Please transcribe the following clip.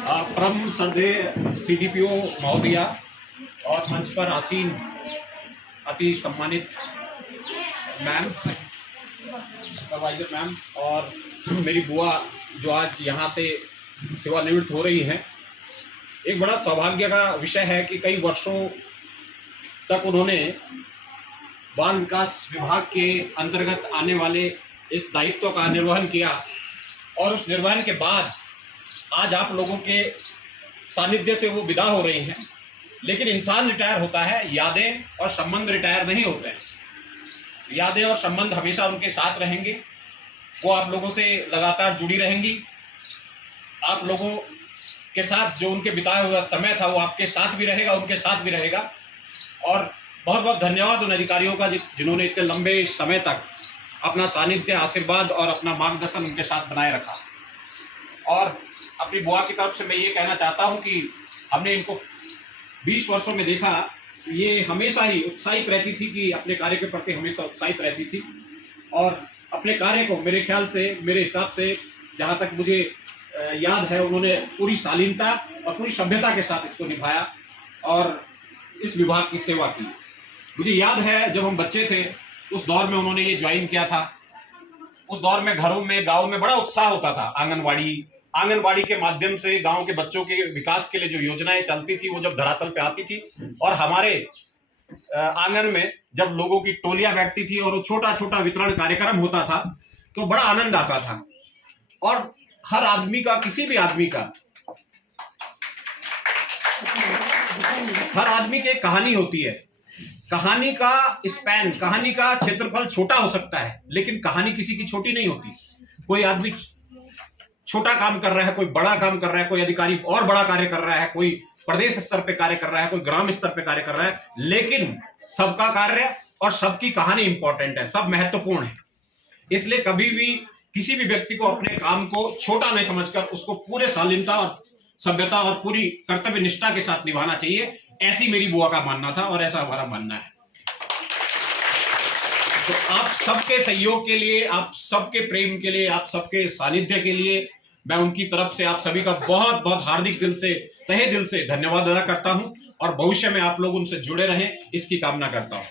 परम श्रद्धेय सीडीपीओ महोदया और मंच पर आसीन अति सम्मानित मैम, सुपरवाइजर मैम और मेरी बुआ जो आज यहाँ से सेवानिवृत्त हो रही हैं। एक बड़ा सौभाग्य का विषय है कि कई वर्षों तक उन्होंने बाल विकास विभाग के अंतर्गत आने वाले इस दायित्व का निर्वहन किया और उस निर्वहन के बाद आज आप लोगों के सानिध्य से वो विदा हो रही हैं। लेकिन इंसान रिटायर होता है, यादें और संबंध रिटायर नहीं होते हैं। यादें और संबंध हमेशा उनके साथ रहेंगे, वो आप लोगों से लगातार जुड़ी रहेंगी। आप लोगों के साथ जो उनके बिताया हुआ समय था वो आपके साथ भी रहेगा, उनके साथ भी रहेगा। और बहुत बहुत धन्यवाद उन अधिकारियों का जिन्होंने इतने लंबे समय तक अपना सानिध्य, आशीर्वाद और अपना मार्गदर्शन उनके साथ बनाए रखा। और अपनी बुआ की तरफ से मैं ये कहना चाहता हूँ कि हमने इनको 20 वर्षों में देखा, ये हमेशा ही उत्साहित रहती थी कि अपने कार्य के प्रति हमेशा उत्साहित रहती थी और अपने कार्य को मेरे ख्याल से, मेरे हिसाब से जहाँ तक मुझे याद है, उन्होंने पूरी शालीनता और पूरी सभ्यता के साथ इसको निभाया और इस विभाग की सेवा की। मुझे याद है जब हम बच्चे थे उस दौर में उन्होंने ये ज्वाइन किया था। उस दौर में घरों में, गाँव में बड़ा उत्साह होता था। आंगनवाड़ी के माध्यम से गांव के बच्चों के विकास के लिए जो योजनाएं चलती थी वो जब धरातल पे आती थी और हमारे आंगन में जब लोगों की टोलियां बैठती थी और वो छोटा छोटा वितरण कार्यक्रम होता था तो बड़ा आनंद आता था। और हर आदमी का, किसी भी आदमी का, हर आदमी की एक कहानी होती है। कहानी का स्पैन, कहानी का क्षेत्रफल छोटा हो सकता है लेकिन कहानी किसी की छोटी नहीं होती। कोई आदमी छोटा काम कर रहा है, कोई बड़ा काम कर रहा है, कोई अधिकारी और बड़ा कार्य कर रहा है, कोई प्रदेश स्तर पे कार्य कर रहा है, कोई ग्राम स्तर पे कार्य कर रहा है, लेकिन सबका कार्य और सबकी कहानी इंपॉर्टेंट है, सब महत्वपूर्ण है। इसलिए कभी भी किसी भी व्यक्ति को अपने काम को छोटा नहीं समझकर उसको पूरे शालीनता और सभ्यता और पूरी कर्तव्य निष्ठा के साथ निभाना चाहिए। ऐसी मेरी बुआ का मानना था और ऐसा हमारा मानना है। तो आप सबके सहयोग के लिए, आप सबके प्रेम के लिए, आप सबके सानिध्य के लिए मैं उनकी तरफ से आप सभी का बहुत बहुत हार्दिक दिल से, तहे दिल से धन्यवाद अदा करता हूं और भविष्य में आप लोग उनसे जुड़े रहें इसकी कामना करता हूं।